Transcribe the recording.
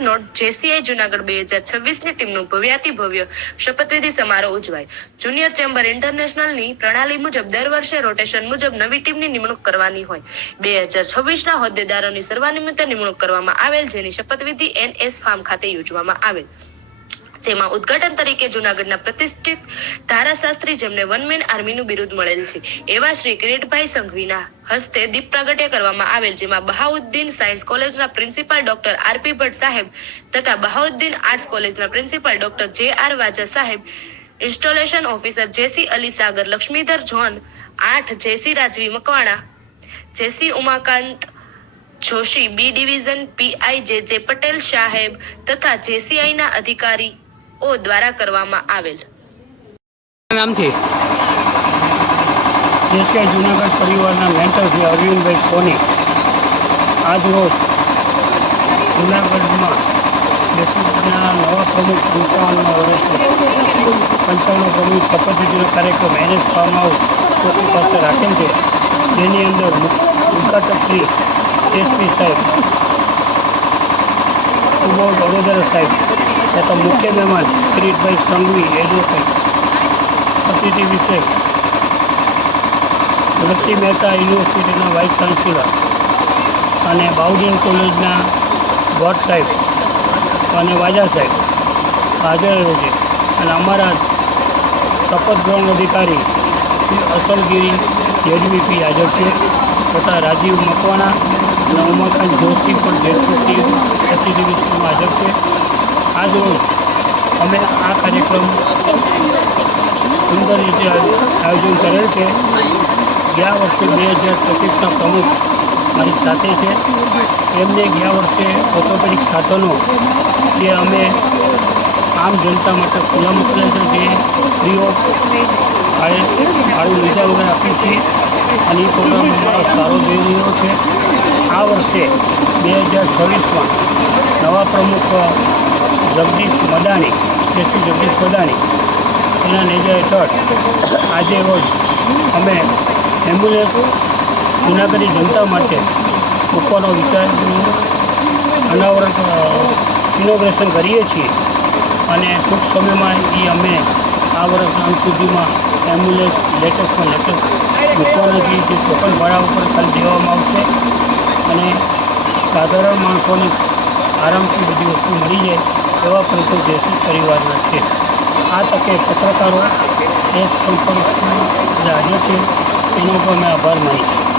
Not JCI Junagadh બે હજાર છવ્વીસની ટીમનું ભવ્યાતિ ભવ્ય શપથવિધિ સમારોહ ઉજવાય. જુનિયર ચેમ્બર ઇન્ટરનેશનલની પ્રણાલી મુજબ દર વર્ષે રોટેશન મુજબ નવી ટીમની નિમણૂક કરવાની હોય. બે હજાર છવ્વીસના હોદ્દેદારોની સર્વાનિમિત્તે નિમણૂક કરવામાં આવેલ, જેની શપથવિધિ એનએસ ફાર્મ ખાતે યોજવામાં આવેલ. જેમાં ઉદ્ઘાટન તરીકે જુનાગઢના પ્રતિષ્ઠિત ધારાશાસ્ત્રી જેમને વનમેન આર્મીનું બિરુદ મળેલ છે. એવા શ્રી કિરીટભાઈ સંઘવીના હસ્તે દીપ પ્રાગટ્ય કરવામાં આવેલ, જેમાં બહાઉદ્દીન સાયન્સ કોલેજના પ્રિન્સિપાલ ડોક્ટર આરપી ભટ્ટ સાહેબ તથા બહાઉદ્દીન આર્ટ્સ કોલેજના principal doctor J R Vaja સાહેબ installation officer JC Ali Sagar, Laxmidhar zone, આઠ JC Rajvi Makwana JC Umakant Joshi, B division PI J J Patel સાહેબ તથા જેસીઆઈના અધિકારીઓ દ્વારા કરવામાં આવેલ. નામથી? એશિયા જુનાગઢ પરિવારના મેન્ટર શ્રી અરવિંદભાઈ સોની આજરોજ જુનાગઢમાં દેશના નવા પ્રમુખ પંચાવનનો વર્ષ પંચાવન પ્રમુખ શપથવિધિનો કાર્યક્રમ એનએસ ફાર્મ હાઉસ ચોકી પાસે રાખેલ છે. જેની અંદર મુખ- ઉદ્ઘાટક શ્રી એસપી સાહેબ સુબોધ વડોદરા સાહેબ તથા મુખ્ય મહેમાન કિરીટભાઈ સંઘવી, એડવોકેટ, અતિથિ વિશેષ નરસિંહ મહેતા યુનિવર્સિટીના વાઇસ ચાન્સેલર અને બાઉડિયન કોલેજના ભટ્ટ સાહેબ અને વાજા સાહેબ હાજર રહે છે. અને અમારા શપથ ગ્રહણ અધિકારી શ્રી અસલગીરી જેડવીપી હાજર છે તથા રાજીવ મકવાણા અને ઉમાકાંત જોશી પણ જેટલી અતિથિ વિશેષમાં હાજર છે આજ રોજ અમે આ કાર્યક્રમ સુંદર રીતે આયોજન કરેલ છે. ગયા વર્ષે બે હજાર પચીસના પ્રમુખ મારી સાથે છે. એમને ગયા વર્ષે ઓર્થોપેડિક સાધનો જે અમે આમ જનતા માટે ખુલ્લા મોકલેલ છે જે ફ્રી ઓફ ભાડે લીધા વગર આપીએ છીએ. અને એ પ્રોગ્રામ અમારો સારો જઈ રહ્યો છે. આ વર્ષે બે હજાર છવ્વીસમાં નવા પ્રમુખ જગદીશ મદાણી શ્રી જગદીશ મદાણી એના નેજા હેઠળ આજે રોજ અમે એમ્બ્યુલન્સ જૂનાગઢની જનતા માટે મૂકવાનો વિચારનું અનાવરણ ઇનોગ્રેશન કરીએ છીએ અને ટૂંક સમયમાં એ અમે આ વર્ષના અંત સુધીમાં એમ્બ્યુલન્સ લેટેસ્ટમાં લેટેસ્ટ મૂકવાના છીએ જે ટોકન ભાડા ઉપર ખાલી દેવામાં આવશે. અને સાધારણ માણસોને આરામથી બધી વસ્તુ મળી જાય એવા પ્રયત્નો દેશી પરિવારના છે. આ તકે પત્રકારો પ્રેસ કોન્ફરન્સમાં જે છે, એનો પણ અમે આભાર માની છીએ